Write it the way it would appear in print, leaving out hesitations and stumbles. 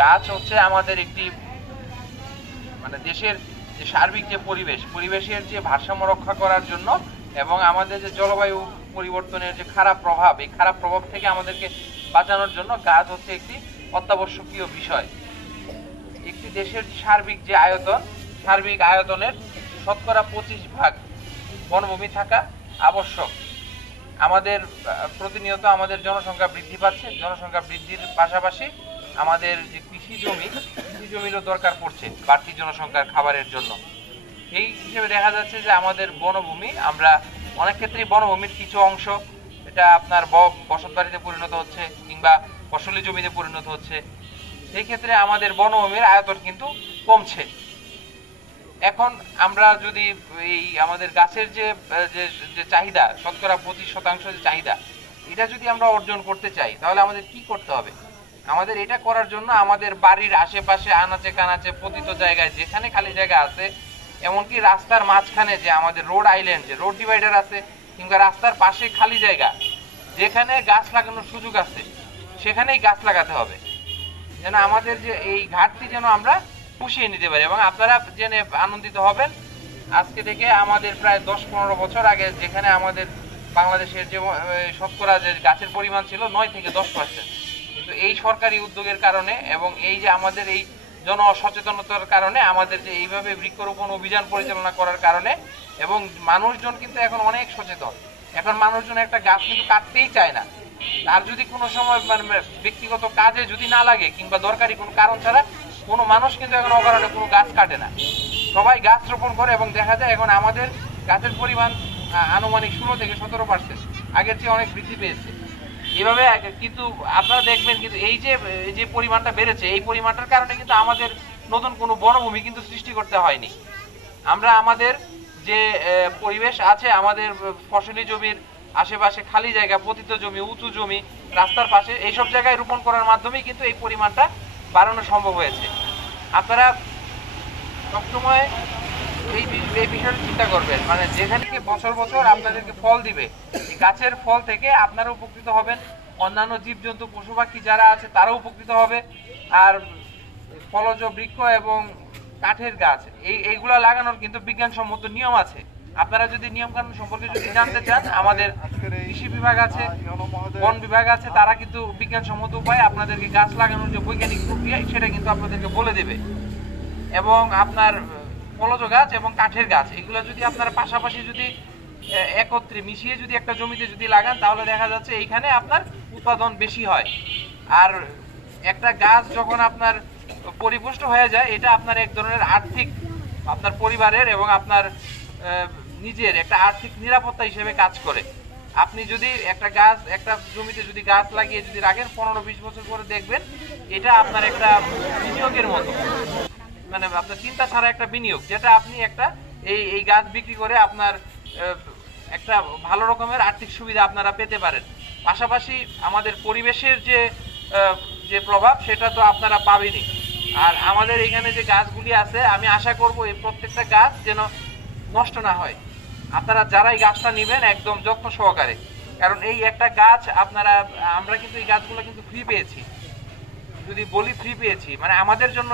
গাছ হচ্ছে আমাদের একটি মানে দেশের যে সার্বিক যে পরিবেশের যে ভারসাম্য রক্ষা করার জন্য এবং আমাদের যে জলবায়ু পরিবর্তনের যে খারাপ প্রভাব, এই খারাপ প্রভাব থেকে আমাদেরকে বাঁচানোর জন্য গাছ হচ্ছে একটি অত্যাবশ্যকীয় বিষয়। একটি দেশের সার্বিক আয়তনের শতকরা 25% বনভূমি থাকা আবশ্যক। আমাদের প্রতিনিয়ত আমাদের জনসংখ্যা বৃদ্ধি পাচ্ছে, জনসংখ্যা বৃদ্ধির পাশাপাশি আমাদের যে কৃষি জমিরও দরকার পড়ছে বাড়তি জনসংখ্যার খাবারের জন্য। এই হিসেবে দেখা যাচ্ছে যে আমাদের বনভূমি, আমরা অনেক ক্ষেত্রেই বনভূমির কিছু অংশ এটা আপনার বসতবাড়িতে পরিণত হচ্ছে কিংবা ফসলি জমিতে পরিণত হচ্ছে। সেই ক্ষেত্রে আমাদের বনভূমির আয়তন কিন্তু কমছে। এখন আমরা যদি এই আমাদের গাছের যে চাহিদা, শতকরা 25% যে চাহিদা, এটা যদি আমরা অর্জন করতে চাই তাহলে আমাদের কি করতে হবে? আমাদের এটা করার জন্য আমাদের বাড়ির আশেপাশে আনাচে কানাচে প্রতিটি জায়গায় যেখানে খালি জায়গা আছে, এমনকি রাস্তার মাঝখানে যে আমাদের রোড আইল্যান্ড, যে রোড ডিভাইডার আছে কিংবা রাস্তার পাশে খালি জায়গা যেখানে গাছ লাগানোর সুযোগ আছে সেখানেই গাছ লাগাতে হবে, যেন আমাদের যে এই ঘাটতি যেন আমরা পুষিয়ে নিতে পারি। এবং আপনারা জেনে আনন্দিত হবেন, আজকে থেকে আমাদের প্রায় 10-15 বছর আগে যেখানে আমাদের বাংলাদেশের যে শতকরা যে গাছের পরিমাণ ছিল 9 থেকে 10%, কিন্তু এই সরকারি উদ্যোগের কারণে এবং এই যে আমাদের এই জনসচেতনতার কারণে, আমাদের যে এইভাবে বৃক্ষরোপণ অভিযান পরিচালনা করার কারণে, এবং মানুষজন কিন্তু এখন অনেক সচেতন। এখন মানুষজন একটা গাছ কিন্তু কাটতেই চায় না। আর যদি কোনো সময় মানে ব্যক্তিগত কাজে যদি না লাগে কিংবা দরকারি কোনো কারণ ছাড়া কোনো মানুষ কিন্তু এখন অকারণে কোনো গাছ কাটে না, সবাই গাছ রোপণ করে। এবং দেখা যায় এখন আমাদের গাছের পরিমাণ আনুমানিক 16 থেকে 17%, আগের চেয়ে অনেক বৃদ্ধি পেয়েছে। এভাবে কিন্তু আপনারা দেখবেন কিন্তু এই যে পরিমাণটা বেড়েছে, এই পরিমাণটার কারণে কিন্তু আমাদের নতুন কোনো বনভূমি কিন্তু সৃষ্টি করতে হয়নি। আমরা আমাদের যে পরিবেশ আছে, আমাদের ফসলি জমির আশেপাশে খালি জায়গা, পতিত জমি, উঁচু জমি, রাস্তার পাশে, এইসব জায়গায় রোপণ করার মাধ্যমেই কিন্তু এই পরিমাণটা বাড়ানো সম্ভব হয়েছে। আপনারা সবসময় এই বিষয়টা চিন্তা করবেন, মানে যেখানে বছর বছর আপনাদেরকে ফল দিবে, এই গাছের ফল থেকে আপনারা উপকৃত হবেন, অন্যান্য জীবজন্তু পশু পাখি যারা আছে তারাও উপকৃত হবে। আর ফলজ বৃক্ষ এবং কাঠের গাছ এইগুলা লাগানোর কিন্তু বিজ্ঞানসম্মত নিয়ম আছে। আপনারা যদি নিয়ম কানুন সম্পর্কে যদি জানতে চান, আমাদের কৃষি বিভাগ আছে, বন বিভাগ আছে, তারা কিন্তু বিজ্ঞানসম্মত উপায়ে আপনাদেরকে গাছ লাগানোর যে বৈজ্ঞানিক প্রক্রিয়া সেটা কিন্তু আপনাদেরকে বলে দেবে। এবং আপনার ফলজ গাছ এবং কাঠের গাছ এগুলো যদি আপনারা পাশাপাশি যদি একত্রে মিশিয়ে যদি একটা জমিতে যদি লাগান, তাহলে দেখা যাচ্ছে এইখানে আপনার উৎপাদন বেশি হয়। আর একটা গাছ যখন আপনার পরিপুষ্ট হয়ে যায়, এটা আপনার এক ধরনের আর্থিক, আপনার পরিবারের এবং আপনার নিজের একটা আর্থিক নিরাপত্তা হিসেবে কাজ করে। আপনি যদি একটা জমিতে যদি গাছ লাগিয়ে যদি রাখেন, 15-20 বছর পরে দেখবেন এটা আপনার একটা বিনিয়োগের মতো, মানে আপনার চিন্তা ছাড়া একটা বিনিয়োগ, যেটা আপনি একটা এই গাছ বিক্রি করে আপনার একটা ভালো রকমের আর্থিক সুবিধা আপনারা পেতে পারেন। পাশাপাশি আমাদের পরিবেশের যে প্রভাব সেটা তো আপনারা পাবেনই। আর আমাদের এখানে যে গাছগুলি আছে, আমি আশা করব এই প্রত্যেকটা গাছ যেন নষ্ট না হয়। আপনারা যারা এই গাছটা নেবেন একদম যত্ন সহকারে, কারণ এই একটা গাছ আমরা কিন্তু এই গাছগুলো কিন্তু ফ্রি পেয়েছি। যদি বলি ফ্রি পেয়েছি, মানে আমাদের জন্য